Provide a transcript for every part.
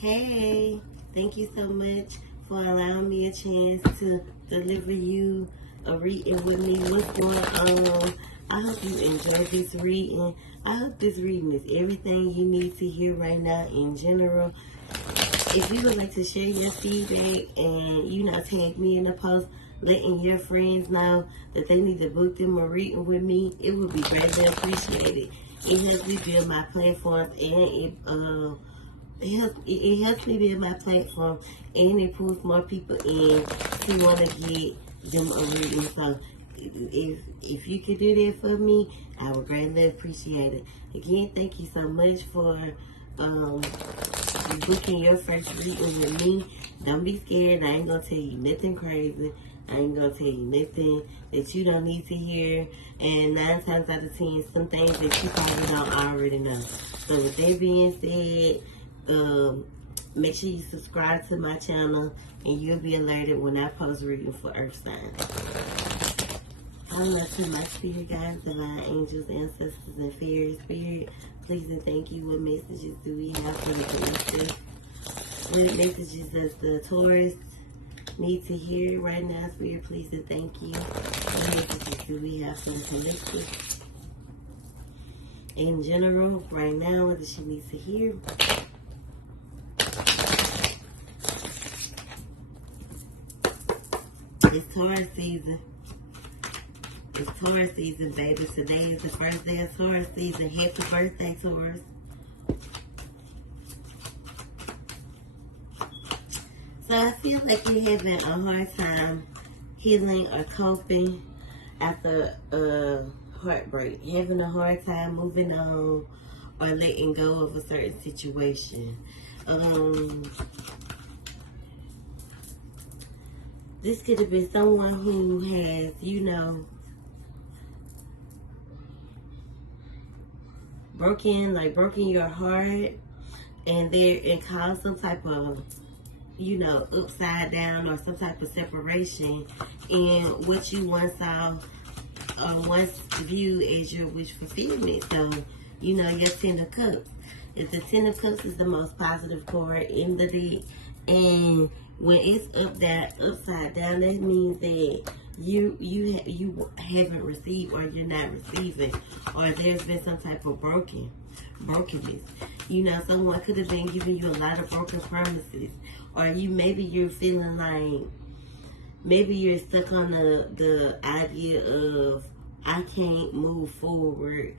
Hey, thank you so much for allowing me a chance to deliver you a reading with me. What's going on? I hope you enjoyed this reading. I hope this reading is everything you need to hear right now in general. If you would like to share your feedback and, tag me in the post, letting your friends know that they need to book them a reading with me, it would be greatly appreciated. It helps me build my platforms and it helps me build my platform, and it pulls more people in to want to get them a reading. So if you could do that for me, I would greatly appreciate it. Again, thank you so much for booking your first reading with me. Don't be scared. I ain't gonna tell you nothing crazy. I ain't gonna tell you nothing that you don't need to hear. And 9 times out of 10, some things that you probably don't already know. So with that being said, make sure you subscribe to my channel and you'll be alerted when I post reading for Earth signs. I love to my spirit guides, divine angels, ancestors, and fairy spirit. Please and thank you. What messages do we have for the collective? What messages does the Taurus need to hear right now, spirit? Please and thank you. What messages do we have for the collective? In general, right now, what does she need to hear? It's Taurus season. It's Taurus season, baby. Today is the first day of Taurus season. Happy birthday, Taurus. So I feel like you're having a hard time healing or coping after a heartbreak. Having a hard time moving on or letting go of a certain situation. This could have been someone who has, broken your heart, and it caused some type of, upside down or some type of separation in what you once saw or once viewed as your wish fulfillment. So, your 10 of cups. If the 10 of cups is the most positive card in the deck, and when it's upside down, that means that you haven't received, or you're not receiving, or there's been some type of brokenness. Someone could have been giving you a lot of broken promises, or maybe you're feeling like maybe you're stuck on the idea of I can't move forward,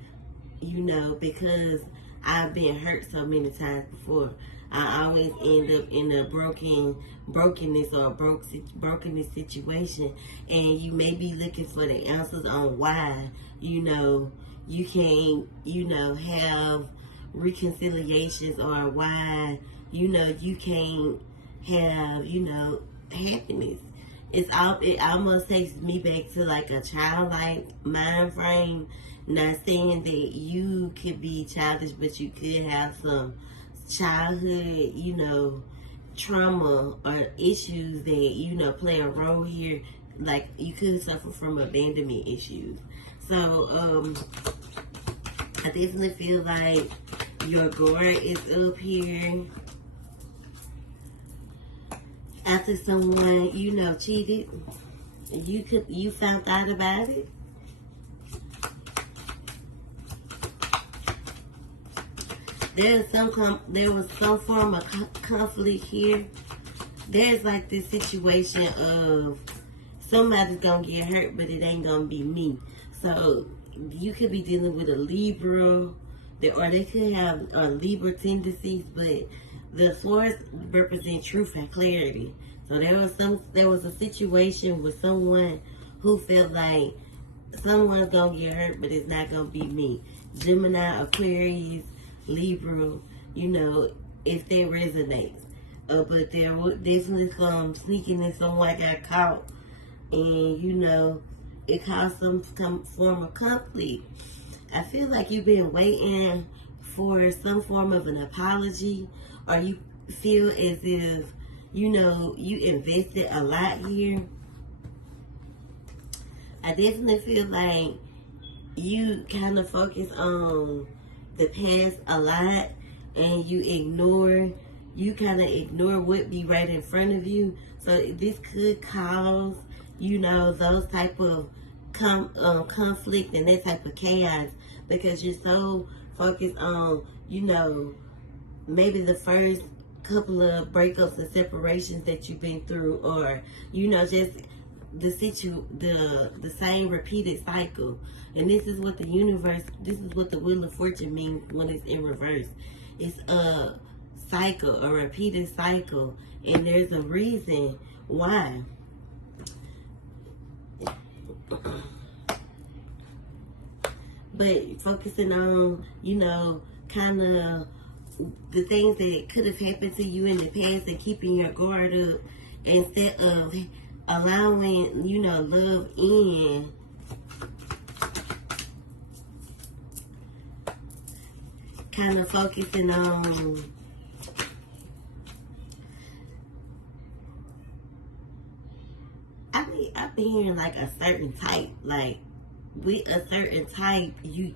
because I've been hurt so many times before. I always end up in a brokenness or brokenness situation, and you may be looking for the answers on why, you can't, have reconciliations, or why, you can't have, happiness. It almost takes me back to like a childlike mind frame. Not saying that you could be childish, but you could have some childhood, trauma or issues that, play a role here. Like you could suffer from abandonment issues. So, I definitely feel like your guard is up here. After someone, cheated, you found out about it. There was some form of conflict here. There's like this situation of somebody's gonna get hurt, but it ain't gonna be me. So you could be dealing with a Libra, or they could have Libra tendencies, but the swords represent truth and clarity. So there was a situation with someone who felt like someone's gonna get hurt, but it's not gonna be me. Gemini, Aquarius, Libra, if that resonates. But there was definitely some sneakiness. Someone got caught, and it caused some form of conflict. I feel like you've been waiting for some form of an apology, or you feel as if, you invested a lot here. I definitely feel like you kind of focus on the past a lot, and you ignore you kind of ignore what be right in front of you. So this could cause, you know, those type of conflict and that type of chaos, because you're so focused on, you know, maybe the first couple of breakups and separations that you've been through, or, you know, just the same repeated cycle. And this is what the universe, this is what the Wheel of Fortune means when it's in reverse. It's a cycle, a repeated cycle, and there's a reason why. But focusing on, you know, kind of the things that could have happened to you in the past and keeping your guard up instead of allowing, you know, love in. Kind of focusing on I've been hearing like a certain type, like with a certain type you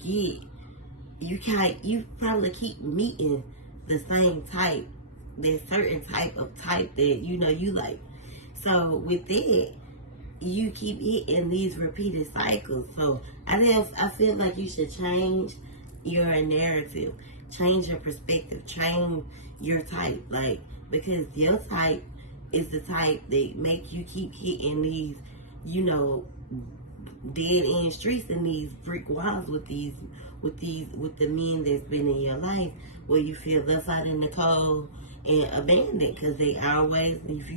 probably keep meeting the same type, that certain type of type that, you know, you like. So with that, you keep hitting these repeated cycles. So I feel like you should change your narrative, change your perspective, change your type, like, because your type is the type that make you keep hitting these, you know, dead end streets and these brick walls with the men that's been in your life, where you feel left out in the cold and abandoned, because they always, if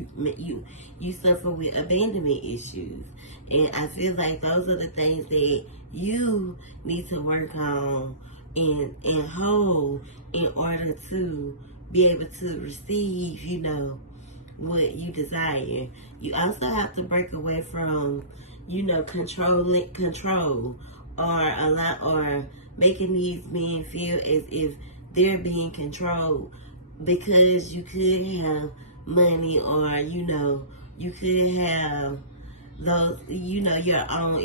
you suffer with abandonment issues. And I feel like those are the things that you need to work on and hold in order to be able to receive, you know, what you desire. You also have to break away from, you know, control or making these men feel as if they're being controlled because you could have money, or, you know, you could have those, you know, your own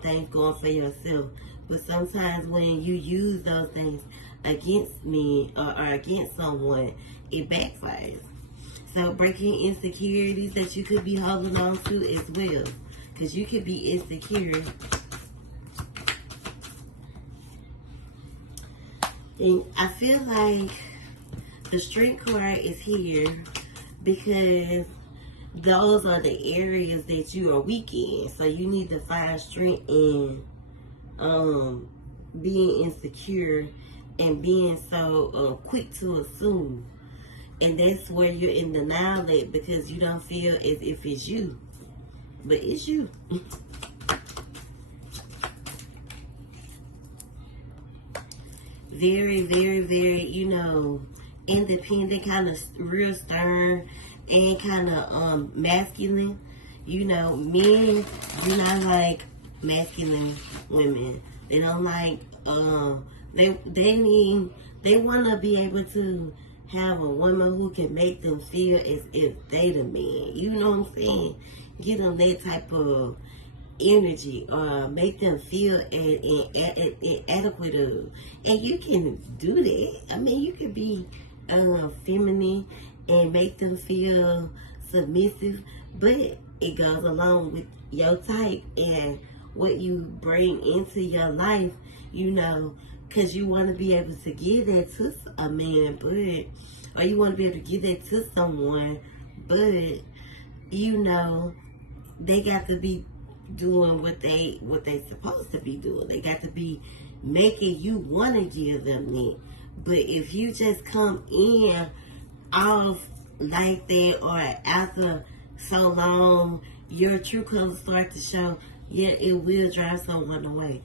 things going for yourself. But sometimes when you use those things against me or against someone, it backfires. So breaking insecurities that you could be holding on to as well, because you could be insecure. And I feel like the Strength card is here because those are the areas that you are weak in. So you need to find strength in being insecure and being so quick to assume. And that's where you're in denial at, because you don't feel as if it's you. But it's you. Very, very, very, you know, independent, kind of real stern, and kind of masculine. You know, men do not like masculine women. They don't like, they want to be able to have a woman who can make them feel as if they the man. You know what I'm saying? Give them that type of energy, or make them feel inadequate of. And you can do that. I mean, you can be feminine and make them feel submissive, but it goes along with your type and what you bring into your life, you know, because you want to be able to give that to a man, or you want to be able to give that to someone, but, you know, they got to be doing what they supposed to be doing. They got to be making you want to give them that. But if you just come in off like that, or after so long, your true colors start to show, yeah, it will drive someone away.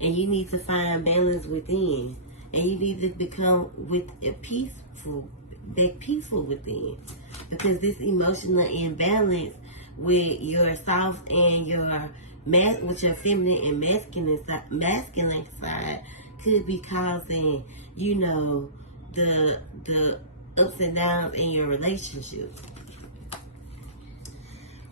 And you need to find balance within. And you need to become peaceful within. Because this emotional imbalance with your soft and with your feminine and masculine side could be causing, you know, the ups and downs in your relationship.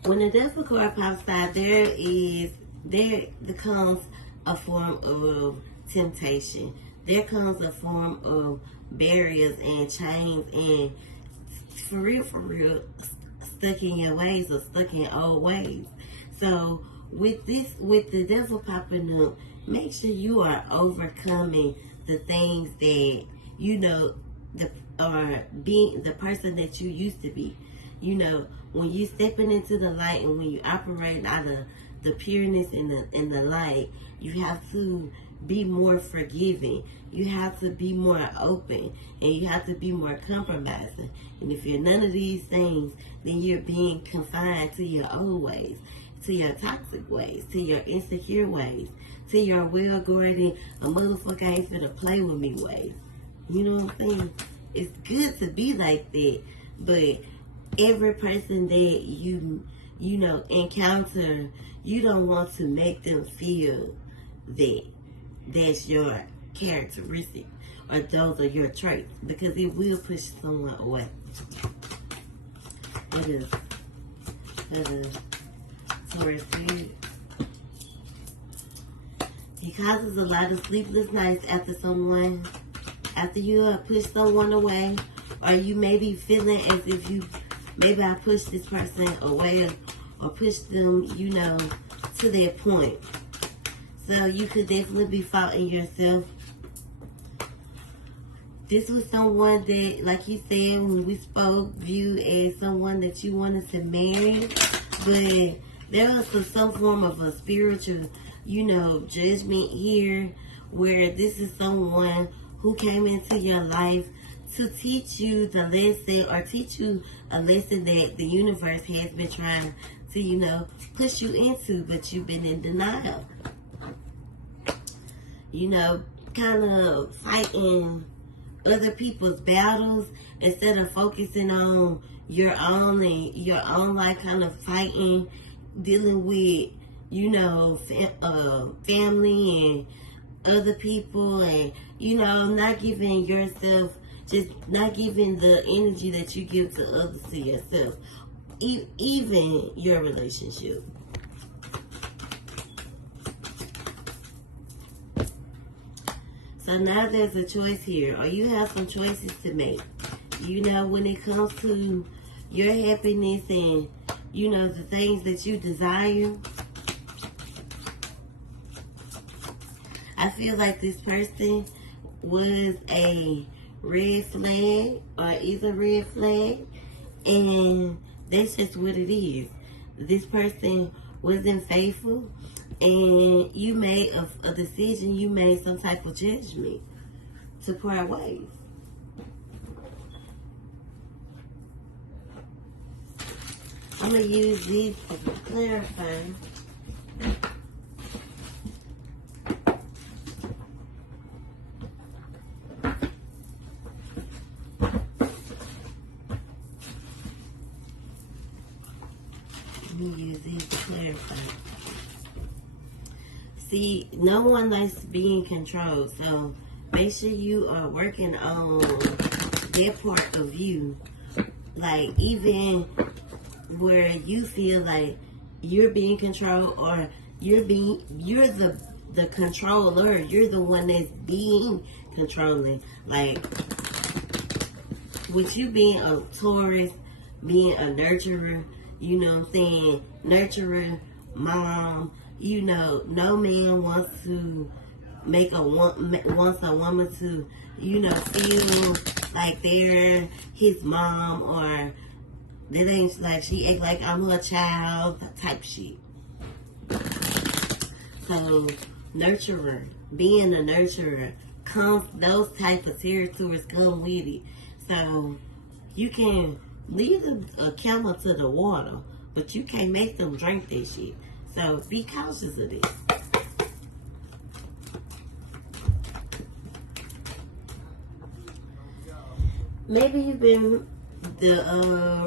When the Devil card pops out, there becomes a form of temptation. there comes a form of barriers and chains and for real, stuck in your ways or stuck in old ways. So with the devil popping up, make sure you are overcoming the things that you know the are being the person that you used to be. You know, when you stepping into the light and when you operating out of the pureness in the light, you have to be more forgiving. You have to be more open, and you have to be more compromising. And if you're none of these things, then you're being confined to your old ways, to your toxic ways, to your insecure ways, to your well guarded, a motherfucker ain't finna play with me ways. You know what I'm saying? It's good to be like that, but every person that you know encounter, you don't want to make them feel that that's your characteristic or those are your traits, because it will push someone away. What is Taurus food? It causes a lot of sleepless nights after you push someone away, or you may be feeling as if maybe I pushed this person away or pushed them, you know, to their point. So you could definitely be faulting yourself. This was someone that, like you said when we spoke, viewed as someone that you wanted to marry, but there was some form of a spiritual, you know, judgment here, where this is someone who came into your life to teach you the lesson, or teach you a lesson that the universe has been trying to, you know, push you into, but you've been in denial. You know, kind of fighting other people's battles instead of focusing on your own and your own life, kind of fighting, dealing with, you know, family and other people, and, you know, not giving yourself, just not giving the energy that you give to others to yourself, even your relationship. So now there's a choice here, or you have some choices to make. You know, when it comes to your happiness and, you know, the things that you desire, I feel like this person was a red flag, or is a red flag, and that's just what it is. This person wasn't faithful, and you made a decision, you made some type of judgment to part ways. I'm going to use these to clarify. See, no one likes to be in control, so make sure you are working on that part of you. Like, even where you feel like you're being controlled, or you're the controller, you're the one that's being controlling. Like, with you being a Taurus, being a nurturer, you know what I'm saying, nurturer, mom, you know, no man wants a woman to, you know, feel like they're his mom, or that ain't like she act like I'm her child type shit. So nurturer, being a nurturer, those type of territories come with it. So you can lead a camel to the water, but you can't make them drink that shit. So be cautious of this. Maybe you've been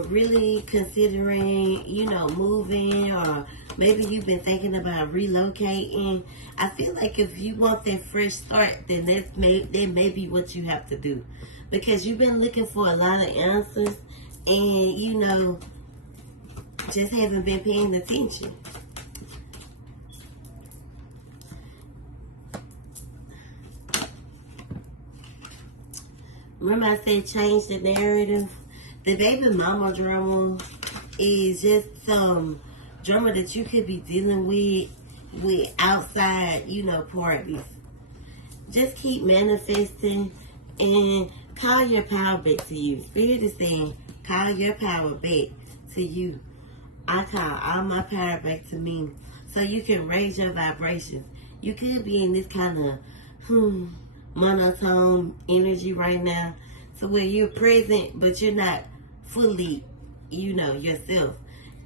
really considering, you know, moving, or maybe you've been thinking about relocating. I feel like if you want that fresh start, then that may be what you have to do, because you've been looking for a lot of answers, and, you know, just haven't been paying attention. Remember I said change the narrative? The baby mama drama is just some drama that you could be dealing with outside, parties. Just keep manifesting and call your power back to you. Spirit is saying, call your power back to you. I call all my power back to me so you can raise your vibrations. You could be in this kind of monotone energy right now, so where you're present but you're not fully, yourself.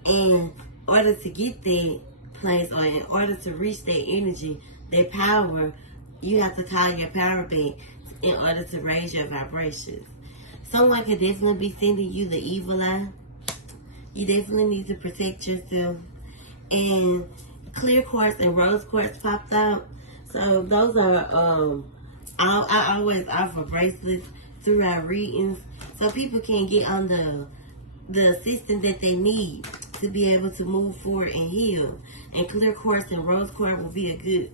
And in order to get that place, or in order to reach that energy, that power, you have to call your power back in order to raise your vibrations. Someone could definitely be sending you the evil eye. You definitely need to protect yourself. And clear quartz and rose quartz popped out. So those are I always offer bracelets through our readings so people can get on the assistance that they need to be able to move forward and heal. And clear quartz and rose quartz will be a good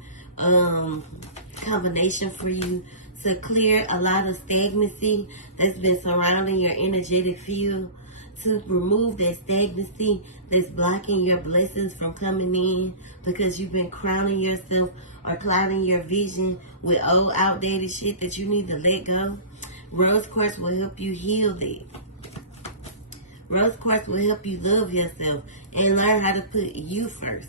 combination for you to clear a lot of stagnancy that's been surrounding your energetic field, to remove that stagnancy that's blocking your blessings from coming in because you've been crowning yourself or clouding your vision with old outdated shit that you need to let go. Rose quartz will help you heal that. Rose quartz will help you love yourself and learn how to put you first.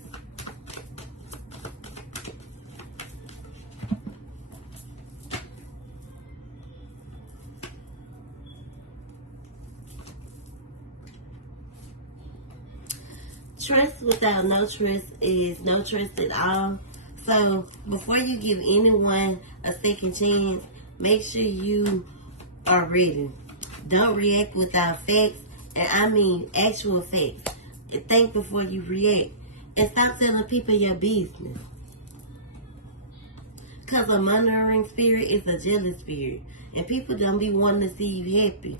Trust without no trust is no trust at all. So before you give anyone a second chance, make sure you are ready. Don't react without facts, and I mean actual facts. And think before you react. And stop telling people your business. Because a monitoring spirit is a jealous spirit. And people don't be wanting to see you happy.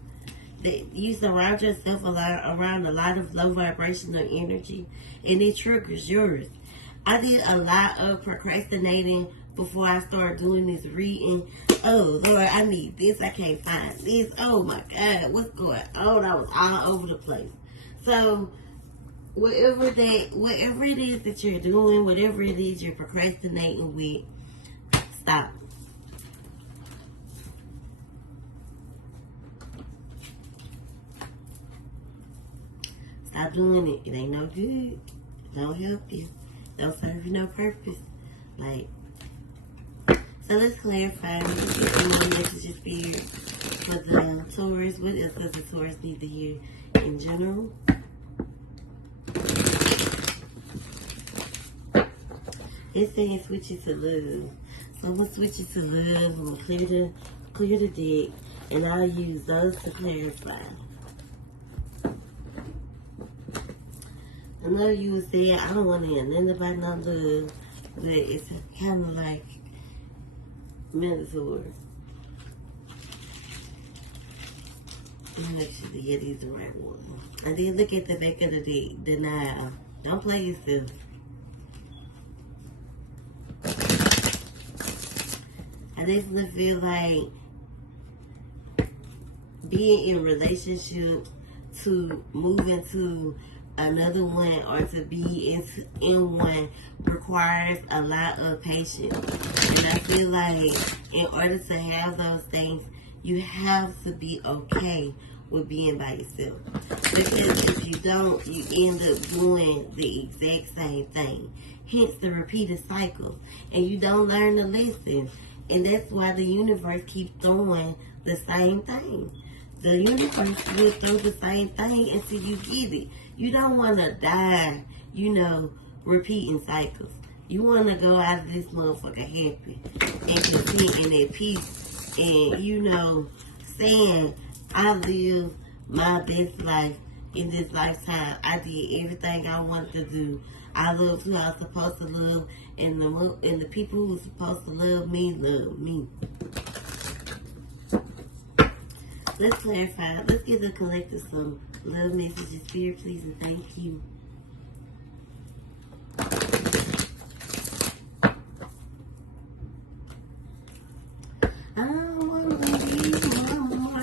You surround yourself around a lot of low vibrational energy, and it triggers yours. I did a lot of procrastinating before I started doing this reading. Oh Lord, I need this. I can't find this. Oh my God, what's going on? I was all over the place. So whatever it is that you're doing, whatever it is you're procrastinating with, stop. Stop doing it. It ain't no good. Don't help you. Don't serve you no purpose. So let's clarify. Let's get some more messages spirit for the Taurus. What else does the Taurus need to hear in general? It's saying switch it to love. So I'm gonna switch it to love. I'm gonna clear the deck, and I'll use those to clarify. I know you would say I don't want to hear nothing about no love, but it's kind of like metaphor. Let me make sure to get these the right one. And then look at the back of the deck. Denial. Don't play yourself. I definitely feel like being in relationships to move into another one or to be in one requires a lot of patience. And I feel like in order to have those things, you have to be okay with being by yourself. Because if you don't, you end up doing the exact same thing. Hence the repeated cycle. And you don't learn the lesson. And that's why the universe keeps throwing the same thing. The universe will throw the same thing until you get it. You don't want to die, repeating cycles. You want to go out of this motherfucker happy and content and at peace. And, saying, I live my best life in this lifetime. I did everything I wanted to do. I loved who I was supposed to love. And the people who were supposed to love me, love me. Let's clarify. Let's give the collective some love messages. Spirit, please, and thank you. I wanna be more.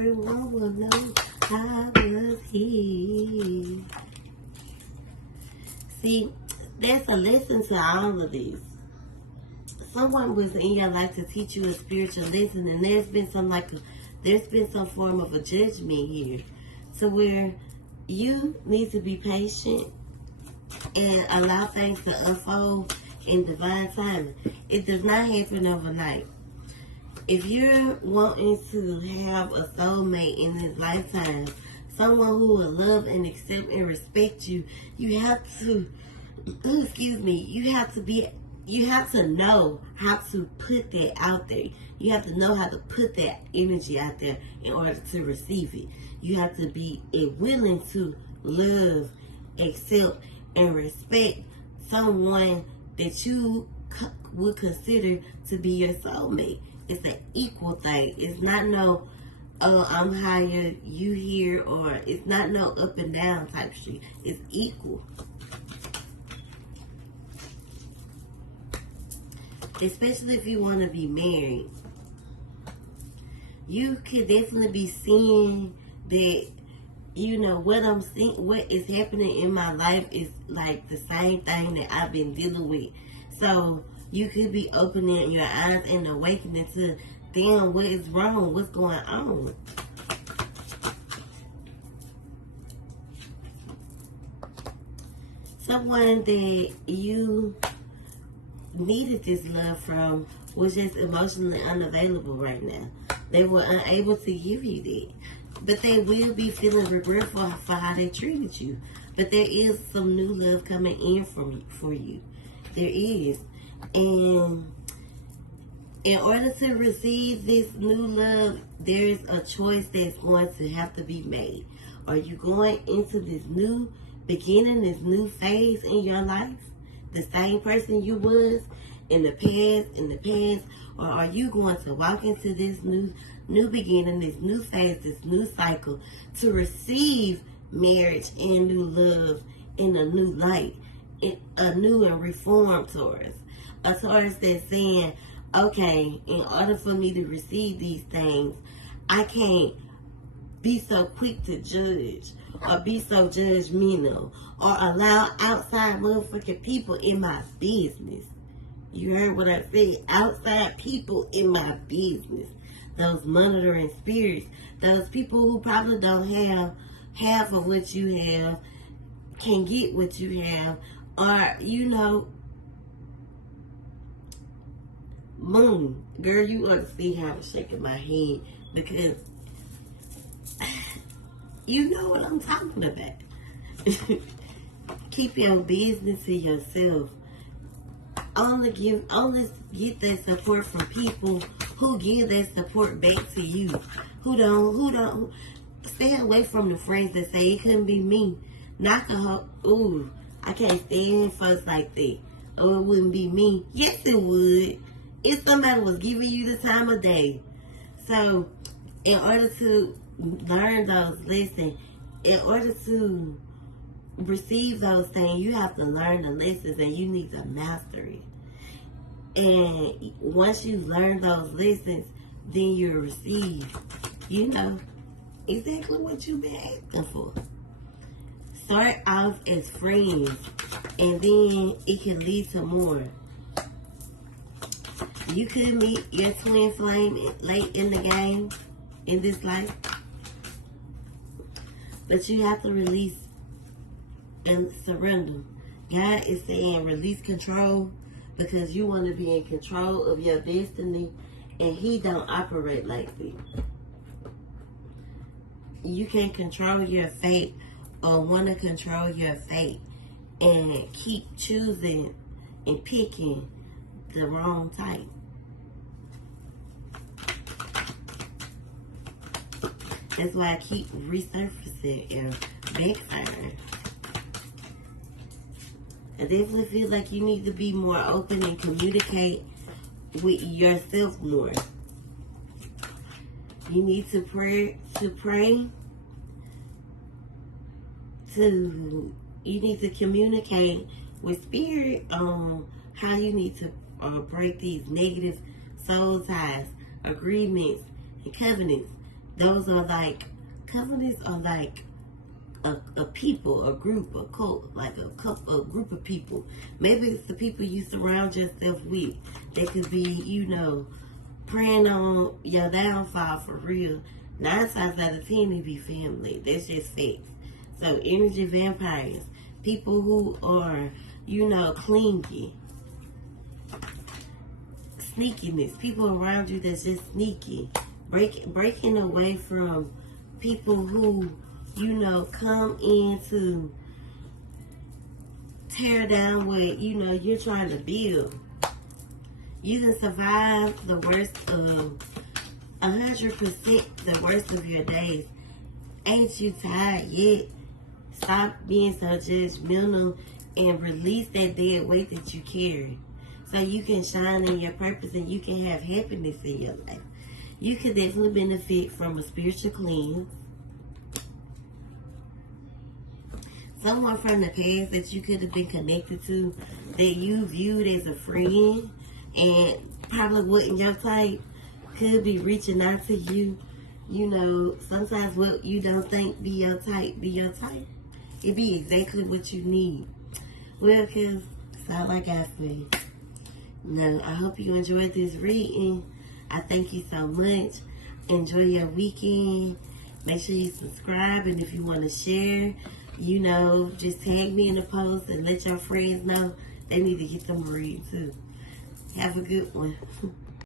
everyone will know I was here. See, there's a lesson to all of this. Someone was in your life to teach you a spiritual lesson, and there's been some form of a judgment here, to where you need to be patient and allow things to unfold in divine timing. It does not happen overnight. If you're wanting to have a soulmate in this lifetime, someone who will love and accept and respect you, you have to, you have to know how to put that out there. You have to know how to put that energy out there in order to receive it. You have to be willing to love, accept, and respect someone that you would consider to be your soulmate. It's an equal thing. It's not no, oh, I'm higher, you here, or it's not no up and down type shit. It's equal. Especially if you want to be married. You could definitely be seeing that, you know, what I'm seeing, what is happening in my life is like the same thing that I've been dealing with. So you could be opening your eyes and awakening to, damn, what is wrong? What's going on? Someone that you needed this love from was just emotionally unavailable right now. They were unable to give you that. But they will be feeling regretful for how they treated you. But there is some new love coming in for you. There is. And in order to receive this new love, there is a choice that's going to have to be made. Are you going into this new beginning, this new phase in your life, the same person you was in the past, or are you going to walk into this new beginning, this new phase, this new cycle to receive marriage and new love in a new light, in a new and reformed Taurus, a Taurus that's saying, okay, in order for me to receive these things, I can't be so quick to judge or be so judgmental or allow outside motherfucking people in my business. You heard what I said? Outside people in my business. Those monitoring spirits. Those people who probably don't have half of what you have, can get what you have, or, you know, Moon, girl, you ought to see how I'm shaking my head, because you know what I'm talking about. Keep your business to yourself. Only get that support from people who give that support back to you. Who don't stay away from the friends that say it couldn't be me. Knock a hoe. Ooh, I can't stand folks like that. Oh, it wouldn't be me. Yes, it would. If somebody was giving you the time of day. So, in order to learn those lessons, in order to receive those things, you have to learn the lessons, and you need to master it. And once you learn those lessons, then you'll receive, you know, exactly what you've been asking for. Start off as friends, and then it can lead to more. You could meet your twin flame late in the game, in this life, but you have to release and surrender. God is saying release control, because you want to be in control of your destiny, and He don't operate like that. You can't control your fate or want to control your fate and keep choosing and picking the wrong type. That's why I keep resurfacing and backfiring. I definitely feel like you need to be more open and communicate with yourself more. You need to pray. You need to communicate with spirit on how you need to break these negative soul ties, agreements, and covenants Those are like, covenants are like a people, a group, a cult, like a couple, a group of people. Maybe it's the people you surround yourself with. They could be, you know, praying on your downfall for real. 9 times out of 10, it be family. That's just facts. So energy vampires, people who are, you know, clingy, sneakiness, people around you that's just sneaky, breaking away from people who, you know, come in to tear down what, you know, you're trying to build. You can survive the worst of 100%, the worst of your days. Ain't you tired yet? Stop being so judgmental and release that dead weight that you carry, so you can shine in your purpose and you can have happiness in your life. You could definitely benefit from a spiritual cleanse. Someone from the past that you could have been connected to, that you viewed as a friend and probably wasn't your type, could be reaching out to you. You know, sometimes what you don't think be your type, be your type. It be exactly what you need. Well, because that's all I got for you. Now, I hope you enjoyed this reading. I thank you so much. Enjoy your weekend. Make sure you subscribe, and if you want to share, you know, just tag me in the post and let your friends know they need to get them read too. Have a good one.